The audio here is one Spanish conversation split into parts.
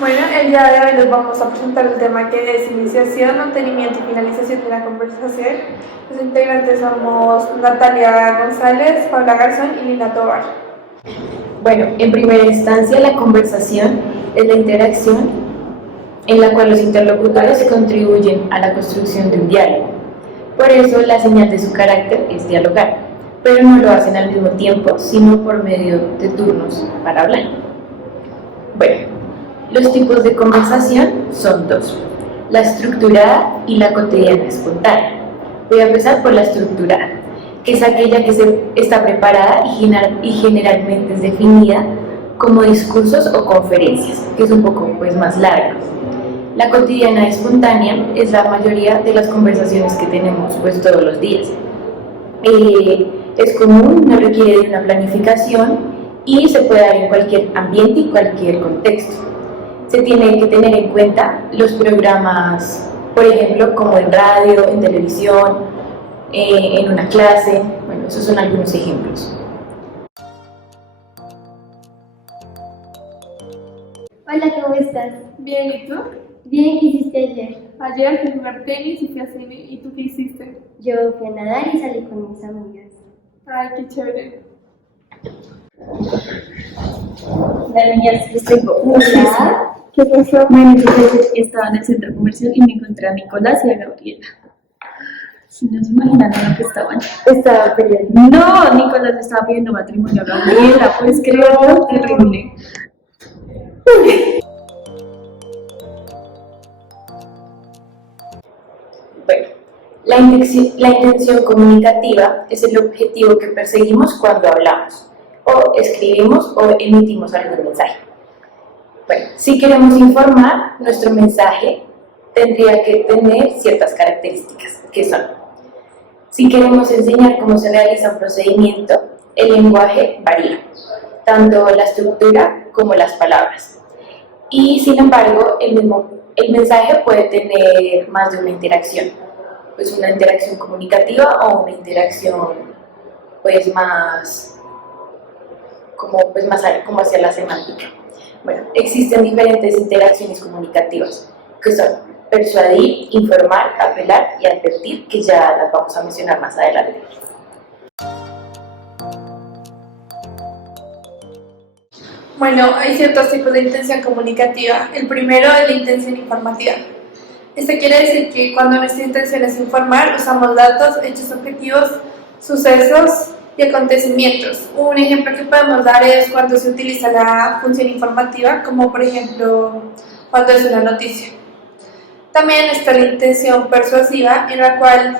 Bueno, el día de hoy les vamos a presentar el tema que es iniciación, mantenimiento y finalización de la conversación. Los integrantes somos Natalia González, Paula Garzón y Lina Tobar. Bueno, en primera instancia la conversación es la interacción en la cual los interlocutores contribuyen a la construcción de un diálogo. Por eso la señal de su carácter es dialogar, pero no lo hacen al mismo tiempo, sino por medio de turnos para hablar. Bueno, los tipos de conversación son dos: la estructurada y la cotidiana espontánea. Voy a empezar por la estructurada, que es aquella que está preparada y generalmente es definida como discursos o conferencias, que es un poco más larga. La cotidiana espontánea es la mayoría de las conversaciones que tenemos todos los días. Es común, no requiere de una planificación y se puede dar en cualquier ambiente y cualquier contexto. Se tiene que tener en cuenta los programas, por ejemplo, como en radio, en televisión, en una clase. Bueno, esos son algunos ejemplos. Hola, ¿cómo estás? Bien, ¿y tú? Bien, ¿qué hiciste ayer? Ayer fui a jugar tenis y fui a cine. ¿Y tú qué hiciste? Yo fui a nadar y salí con mis amigas. Ay, qué chévere. La niña les tengo Hola. ¿Qué pasó? Bueno, entonces estaba en el centro comercial y me encontré a Nicolás y a Gabriela. Si no se imaginan lo que estaban. Estaba peleando. No, Nicolás le estaba pidiendo matrimonio a Gabriela, pues creerlo, terrible. Bueno, la intención comunicativa es el objetivo que perseguimos cuando hablamos, o escribimos o emitimos algún mensaje. Bueno, si queremos informar, nuestro mensaje tendría que tener ciertas características, que son: si queremos enseñar cómo se realiza un procedimiento, el lenguaje varía, tanto la estructura como las palabras. Y sin embargo, el mensaje puede tener más de una interacción, una interacción comunicativa o una interacción más como hacia la semántica. Bueno, existen diferentes interacciones comunicativas, que son persuadir, informar, apelar y advertir, que ya las vamos a mencionar más adelante. Bueno, hay ciertos tipos de intención comunicativa. El primero es la intención informativa. Esto quiere decir que cuando nuestra intención es informar, usamos datos, hechos objetivos, sucesos y acontecimientos. Un ejemplo que podemos dar es cuando se utiliza la función informativa, como por ejemplo cuando es una noticia. También está la intención persuasiva, en la cual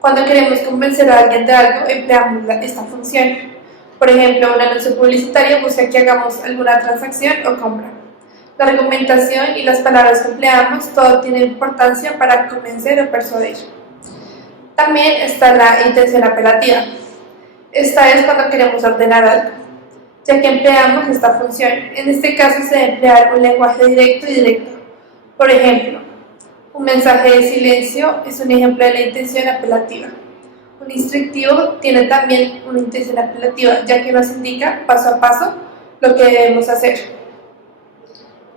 cuando queremos convencer a alguien de algo, empleamos esta función. Por ejemplo, un anuncio publicitario busca que hagamos alguna transacción o compra. La argumentación y las palabras que empleamos, todo tiene importancia para convencer o persuadir. También está la intención apelativa. Esta es cuando queremos ordenar algo, ya que empleamos esta función. En este caso se debe emplear un lenguaje directo y directo. Por ejemplo, un mensaje de silencio es un ejemplo de la intención apelativa. Un instructivo tiene también una intención apelativa, ya que nos indica paso a paso lo que debemos hacer.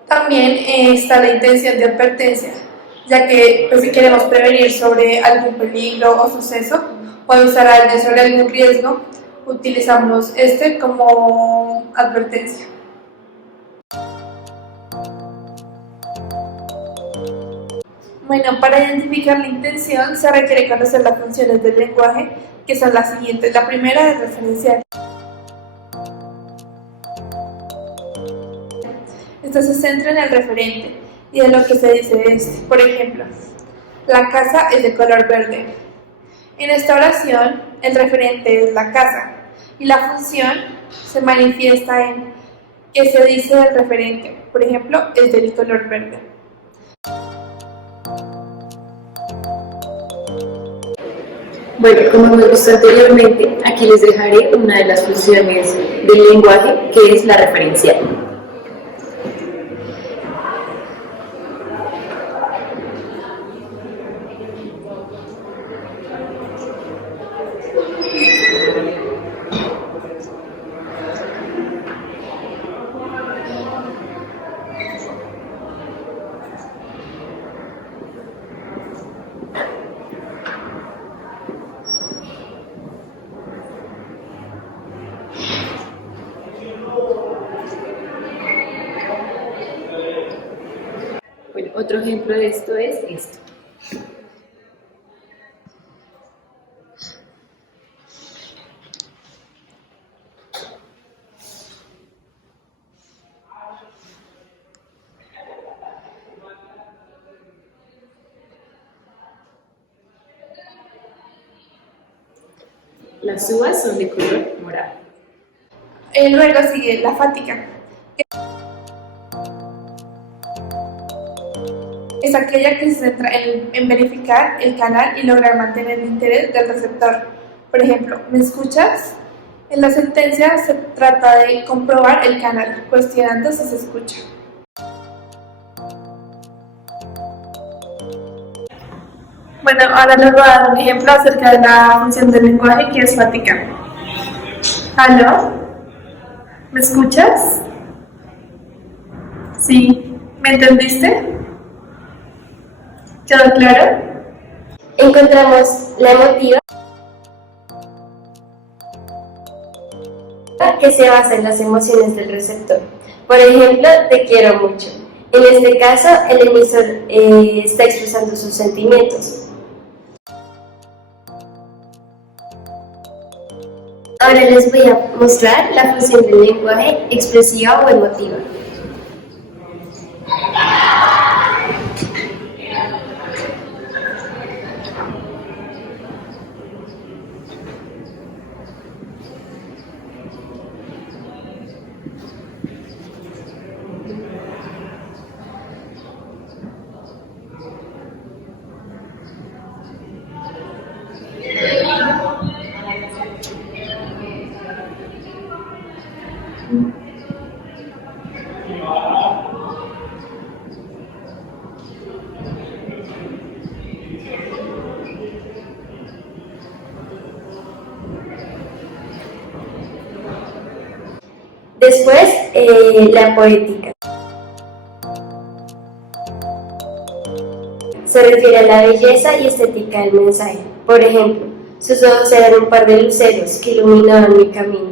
También está la intención de advertencia, ya que si queremos prevenir sobre algún peligro o suceso o avisar a alguien sobre algún riesgo, utilizamos este como advertencia. Bueno, para identificar la intención se requiere conocer las funciones del lenguaje, que son las siguientes. La primera es referencial. Esto se centra en el referente y de lo que se dice de este. Por ejemplo, la casa es de color verde. En esta oración, el referente es la casa y la función se manifiesta en qué se dice del referente. Por ejemplo, es del color verde. Bueno, como hemos visto anteriormente, aquí les dejaré una de las funciones del lenguaje, que es la referencial. Otro ejemplo de esto es esto. Las uvas son de color morado. Luego sigue la fática. Es aquella que se centra en verificar el canal y lograr mantener el interés del receptor. Por ejemplo, ¿me escuchas? En la sentencia se trata de comprobar el canal, cuestionando si se escucha. Bueno, ahora les voy a dar un ejemplo acerca de la función del lenguaje que es fática. ¿Aló? ¿Me escuchas? Sí. ¿Me entendiste? ¿Quedó claro? Encontramos la emotiva, que se basa en las emociones del receptor. Por ejemplo, te quiero mucho. En este caso, el emisor está expresando sus sentimientos. Ahora les voy a mostrar la función del lenguaje expresiva o emotiva. Después, la poética. Se refiere a la belleza y estética del mensaje. Por ejemplo, sus ojos eran un par de luceros que iluminaban mi camino.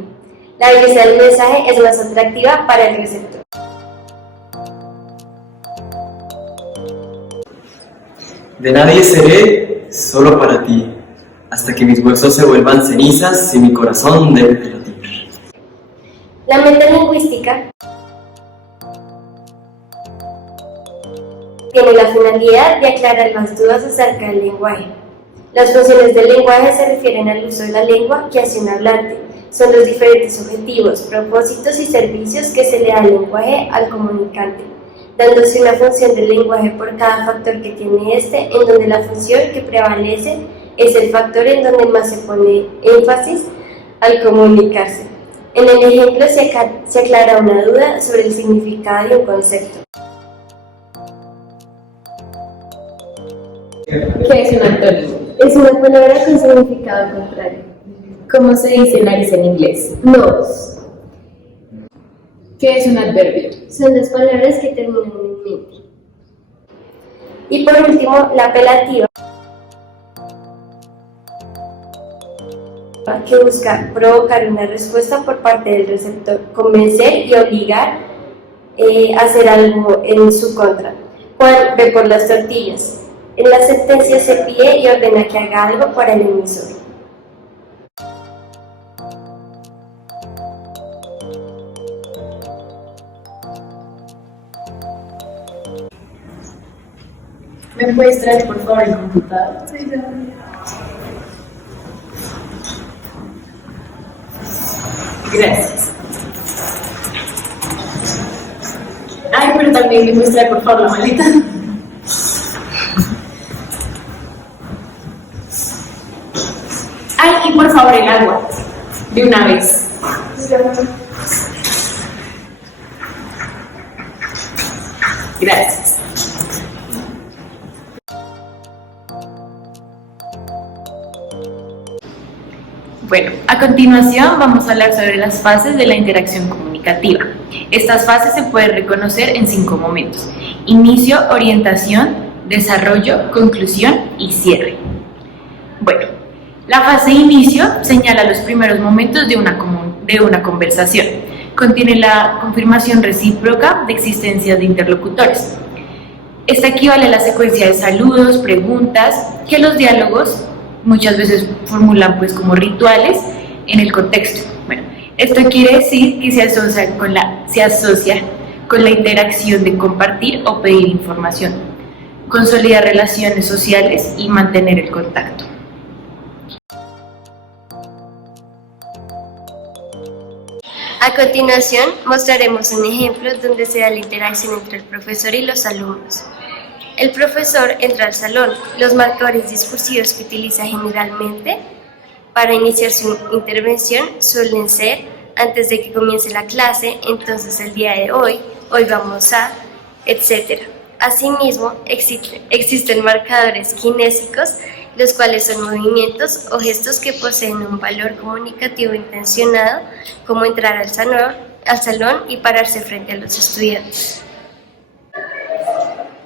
La belleza del mensaje es más atractiva para el receptor. De nadie seré, solo para ti, hasta que mis huesos se vuelvan cenizas y mi corazón deje de latir. La metalingüística tiene la finalidad de aclarar las dudas acerca del lenguaje. Las funciones del lenguaje se refieren al uso de la lengua que hace un hablante. Son los diferentes objetivos, propósitos y servicios que se le da al lenguaje al comunicante, dándose una función del lenguaje por cada factor que tiene este, en donde la función que prevalece es el factor en donde más se pone énfasis al comunicarse. En el ejemplo se aclara una duda sobre el significado de un concepto. ¿Qué es un antónimo? Es una palabra con significado contrario. ¿Cómo se dice nariz en inglés? Nose. ¿Qué es un adverbio? Son las palabras que terminan en mente. Y por último, la apelativa, que busca provocar una respuesta por parte del receptor, convencer y obligar a hacer algo en su contra. Juan ve por las tortillas. En la sentencia se pide y ordena que haga algo para el emisor. ¿Me puedes traer por favor el computador? Sí, ya. Gracias. Ay, pero también me puedes traer por favor la maleta. Ay, y por favor el agua, de una vez. Gracias. Bueno, a continuación vamos a hablar sobre las fases de la interacción comunicativa. Estas fases se pueden reconocer en 5 momentos: inicio, orientación, desarrollo, conclusión y cierre. Bueno, la fase de inicio señala los primeros momentos de una conversación. Contiene la confirmación recíproca de existencia de interlocutores. Esta equivale a la secuencia de saludos, preguntas, que los diálogos muchas veces formulan pues como rituales en el contexto. Bueno, esto quiere decir que se asocia con la interacción de compartir o pedir información, consolidar relaciones sociales y mantener el contacto. A continuación, mostraremos un ejemplo donde se da la interacción entre el profesor y los alumnos. El profesor entra al salón. Los marcadores discursivos que utiliza generalmente para iniciar su intervención suelen ser: antes de que comience la clase, entonces el día de hoy vamos a, etc. Asimismo, existen marcadores kinésicos, los cuales son movimientos o gestos que poseen un valor comunicativo intencionado, como entrar al salón y pararse frente a los estudiantes.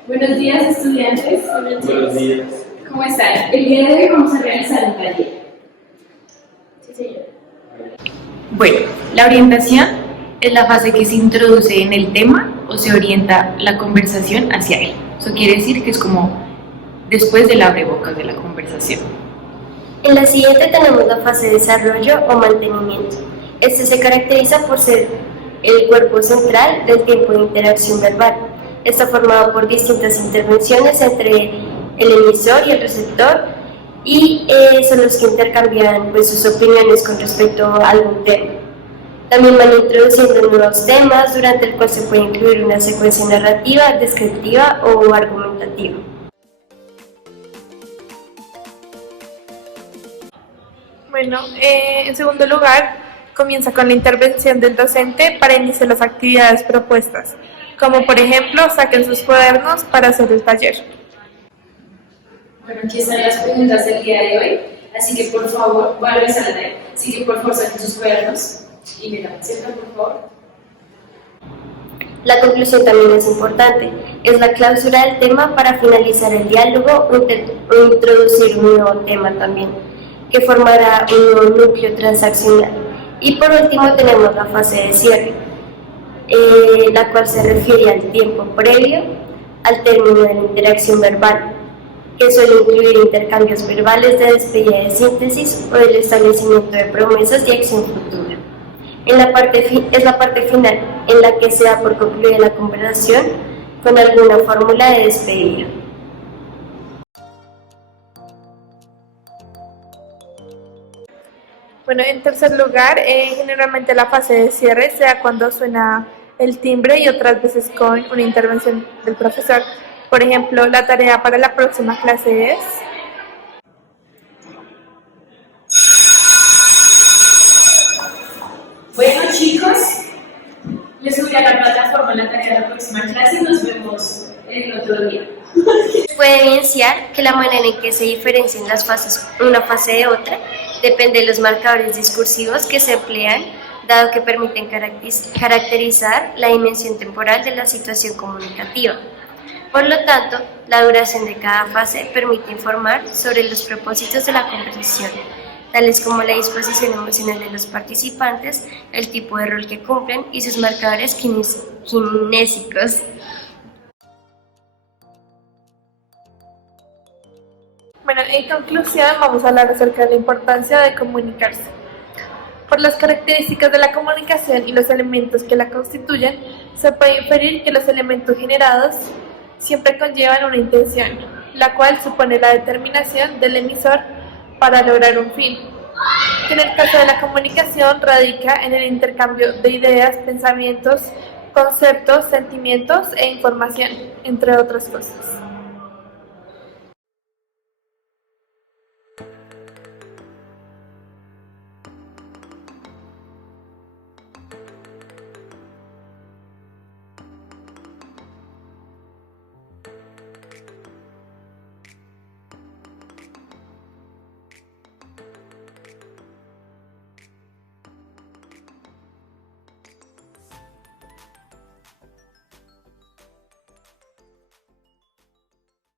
Buenos días, estudiantes. Buenos días. ¿Cómo están? El día de hoy vamos a realizar un taller. Sí, señor. Bueno, la orientación es la fase que se introduce en el tema o se orienta la conversación hacia él. Eso quiere decir que es como después del abrebocas de la conversación. En la siguiente tenemos la fase de desarrollo o mantenimiento. Este se caracteriza por ser el cuerpo central del tiempo de interacción verbal. Está formado por distintas intervenciones entre el emisor y el receptor, y son los que intercambian pues, sus opiniones con respecto a algún tema. También van introduciendo nuevos temas, durante el cual se puede incluir una secuencia narrativa, descriptiva o argumentativa. Bueno, en segundo lugar, comienza con la intervención del docente para iniciar las actividades propuestas, como por ejemplo, saquen sus cuadernos para hacer el taller. Bueno, aquí están las preguntas del día de hoy, así que por favor, voy a revisarlas ahí. Así que por favor saquen sus cuadernos y me la presentan, por favor. La conclusión también es importante. Es la clausura del tema para finalizar el diálogo o introducir un nuevo tema también, que formará un nuevo núcleo transaccional. Y por último tenemos la fase de cierre, la cual se refiere al tiempo previo al término de la interacción verbal, que suele incluir intercambios verbales de despedida de síntesis o el establecimiento de promesas de acción futura. Es la parte final en la que se da por concluida la conversación con alguna fórmula de despedida. Bueno, en tercer lugar, generalmente la fase de cierre se da cuando suena el timbre y otras veces con una intervención del profesor. Por ejemplo, la tarea para la próxima clase es... Bueno, chicos, les subiré a la plataforma la tarea de la próxima clase y nos vemos el otro día. Puede evidenciar que la manera en que se diferencian las fases una fase de otra depende de los marcadores discursivos que se emplean, dado que permiten caracterizar la dimensión temporal de la situación comunicativa. Por lo tanto, la duración de cada fase permite informar sobre los propósitos de la conversación, tales como la disposición emocional de los participantes, el tipo de rol que cumplen y sus marcadores kinésicos. Bueno, en conclusión vamos a hablar acerca de la importancia de comunicarse. Por las características de la comunicación y los elementos que la constituyen, se puede inferir que los elementos generados siempre conllevan una intención, la cual supone la determinación del emisor para lograr un fin, que en el caso de la comunicación radica en el intercambio de ideas, pensamientos, conceptos, sentimientos e información, entre otras cosas.